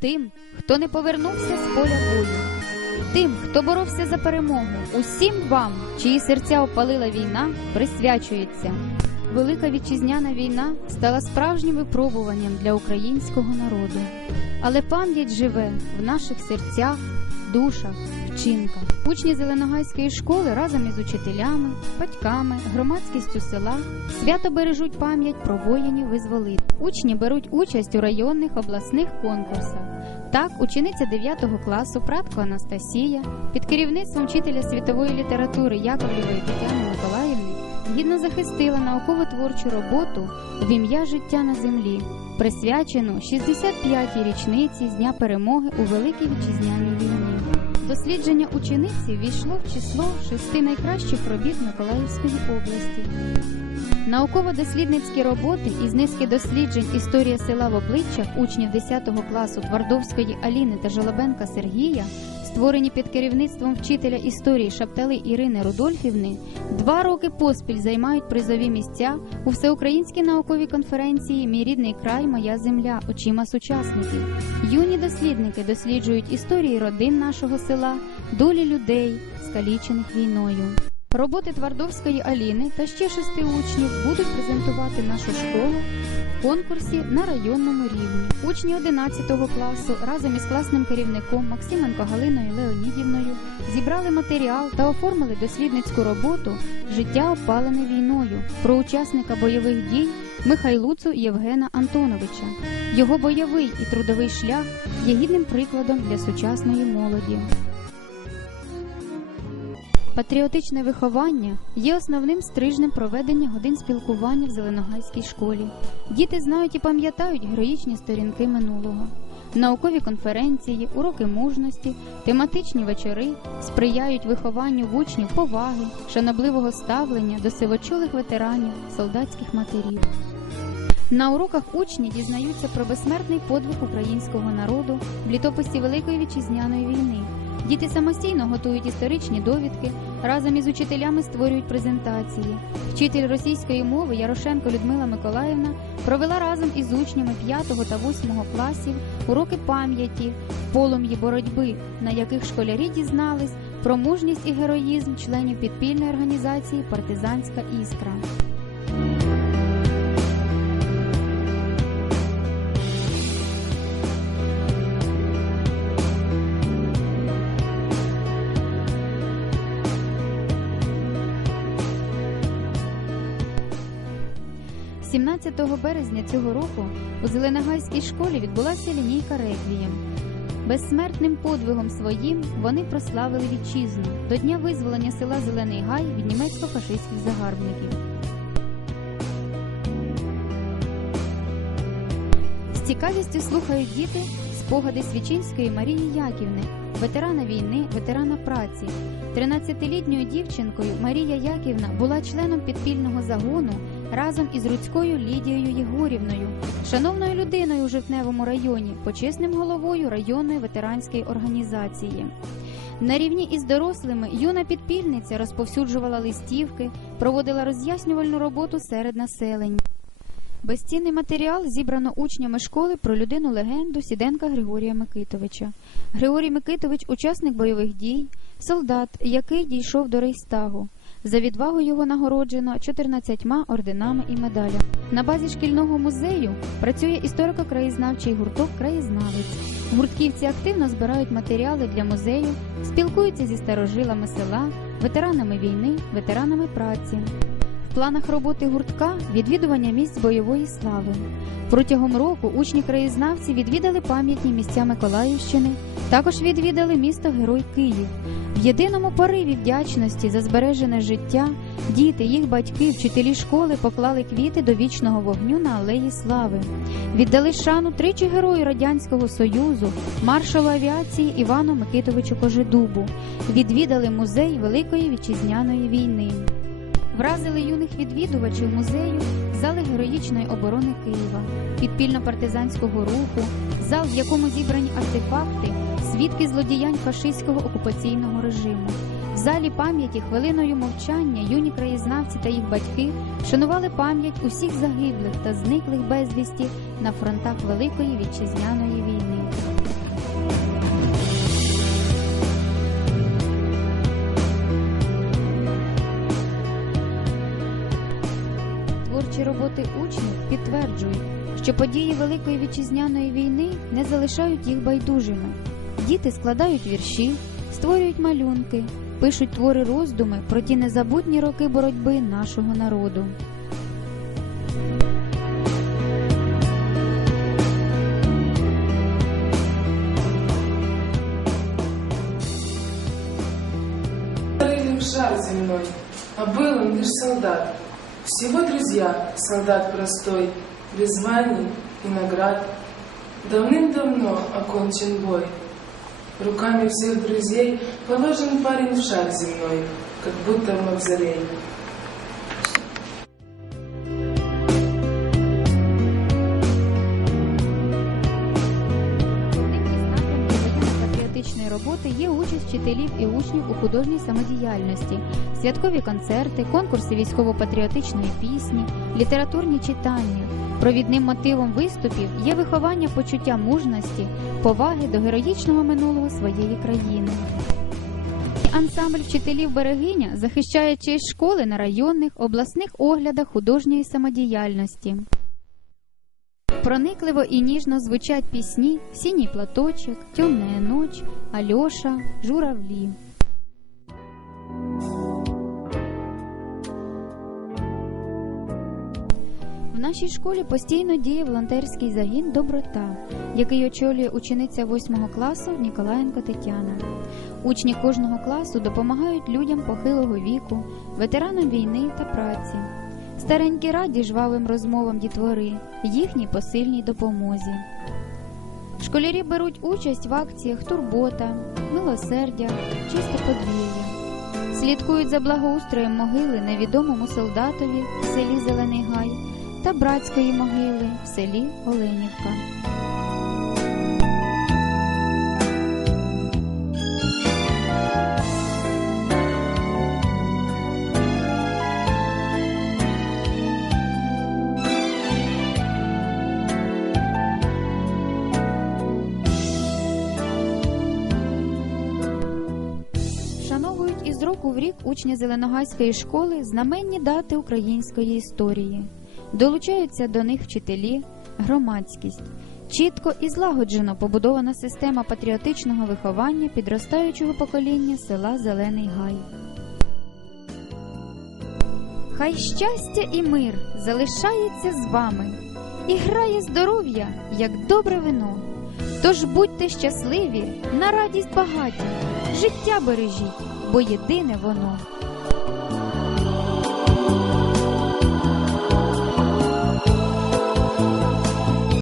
тим, хто не повернувся з поля бою, тим, хто боровся за перемогу, усім вам, чиї серця опалила війна, присвячується. Велика вітчизняна війна стала справжнім випробуванням для українського народу. Але пам'ять живе в наших серцях, душах, вчинках. Учні Зеленогайської школи разом із учителями, батьками, громадськістю села свято бережуть пам'ять про воїнів визволителів. Учні беруть участь у районних обласних конкурсах. Так, учениця 9 класу Пратко Анастасія під керівництвом вчителя світової літератури Яковлєвої Тетяни Миколаївни гідно захистила науково-творчу роботу в ім'я життя на землі, присвячену 65-й річниці з дня перемоги у Великій Вітчизняній війні. Дослідження учениці війшло в число шести найкращих робіт Миколаївської області. Науково-дослідницькі роботи із низки досліджень Історія села в обличчях учнів 10 класу Твардовської Аліни та Жолобенка Сергія, створені під керівництвом вчителя історії Шаптали Ірини Рудольфівни, два роки поспіль займають призові місця у всеукраїнській науковій конференції Мій рідний край, моя земля очима сучасників. Юні дослідники досліджують історії родин нашого села, долі людей, скалічених війною. Роботи Твардовської Аліни та ще шести учнів будуть презентувати нашу школу в конкурсі на районному рівні. Учні 11 класу разом із класним керівником Максименко Галиною Леонідівною зібрали матеріал та оформили дослідницьку роботу Життя опалене війною про учасника бойових дій Михайлуцу Євгена Антоновича. Його бойовий і трудовий шлях є гідним прикладом для сучасної молоді. Патріотичне виховання є основним стрижнем проведення годин спілкування в Зеленогайській школі. Діти знають і пам'ятають героїчні сторінки минулого. Наукові конференції, уроки мужності, тематичні вечори сприяють вихованню в учнів поваги, шанобливого ставлення до сивочолих ветеранів, солдатських матерів. На уроках учні дізнаються про безсмертний подвиг українського народу в літописі Великої вітчизняної війни. Діти самостійно готують історичні довідки, разом із учителями створюють презентації. Вчитель російської мови Ярошенко Людмила Миколаївна провела разом із учнями 5 та 8 класів уроки пам'яті полум'ї боротьби, на яких школярі дізнались про мужність і героїзм членів підпільної організації Партизанська іскра. – 17 березня цього року у Зеленогайській школі відбулася лінійка реквієм. Безсмертним подвигом своїм вони прославили вітчизну до дня визволення села Зелений Гай від німецько-фашистських загарбників. З цікавістю слухають діти спогади Свічинської Марії Яківни, ветерана війни, ветерана праці. 13-літньою дівчинкою Марія Яківна була членом підпільного загону разом із Руцькою Лідією Єгорівною, шановною людиною у Жовтневому районі, почесним головою районної ветеранської організації. На рівні із дорослими юна підпільниця розповсюджувала листівки, проводила роз'яснювальну роботу серед населення. Безцінний матеріал зібрано учнями школи про людину легенду Сіденка Григорія Микитовича. Григорій Микитович учасник бойових дій, солдат, який дійшов до Рейстагу. За відвагу його нагороджено 14 орденами і медалями. На базі шкільного музею працює історико-краєзнавчий гурток Краєзнавець. Гуртківці активно збирають матеріали для музею, спілкуються зі старожилами села, ветеранами війни, ветеранами праці. Планах роботи гуртка відвідування місць бойової слави. Протягом року учні краєзнавці відвідали пам'ятні місця Миколаївщини, також відвідали місто Герой Київ. В єдиному пориві вдячності за збережене життя діти, їх батьки, вчителі школи поклали квіти до вічного вогню на алеї слави. Віддали шану тричі герою Радянського Союзу, маршалу авіації Івану Микитовичу Кожедубу. Відвідали музей Великої вітчизняної війни. Вразили юних відвідувачів музею зали героїчної оборони Києва, підпільно-партизанського руху, зал, в якому зібрані артефакти, свідки злодіянь фашистського окупаційного режиму. В залі пам'яті хвилиною мовчання юні краєзнавці та їх батьки шанували пам'ять усіх загиблих та зниклих безвісті на фронтах Великої вітчизняної війни. що події Великої вітчизняної війни не залишають їх байдужими. Діти складають вірші, створюють малюнки, пишуть твори роздуми про ті незабутні роки боротьби нашого народу. Рыльным шар земной, а был он лишь солдат. Всего друзья, солдат простой, без званий и наград. Давным-давно окончен бой. Руками всех друзей положен парень в шар земной, как будто в мавзолей. Воєнно-патріотичної є участь вчителів і учнів у художній самодіяльності, святкові концерти, конкурси військово-патріотичної пісні, літературні читання. Провідним мотивом виступів є виховання почуття мужності, поваги до героїчного минулого своєї країни. Ансамбль вчителів Берегиня захищає честь школи на районних, обласних оглядах художньої самодіяльності. Проникливо і ніжно звучать пісні Синій платочок, Темная ноч, Альоша, Журавлі. В нашій школі постійно діє волонтерський загін Доброта, який очолює учениця 8 класу Ніколаєнко Тетяна. Учні кожного класу допомагають людям похилого віку, ветеранам війни та праці. Старенькі раді жвавим розмовам дітвори, їхній посильній допомозі. Школярі беруть участь в акціях Турбота, Милосердя, Чисте подвір'я. Слідкують за благоустроєм могили невідомому солдатові в селі Зелений Гай та братської могили в селі Оленівка. Року в рік учні Зеленогайської школи знаменні дати української історії. Долучаються до них вчителі, громадськість. Чітко і злагоджено побудована система патріотичного виховання підростаючого покоління села Зелений Гай. Хай щастя і мир залишається з вами, і грає здоров'я, як добре вино. Тож будьте щасливі, на радість багаті, життя бережіть, бо єдине воно.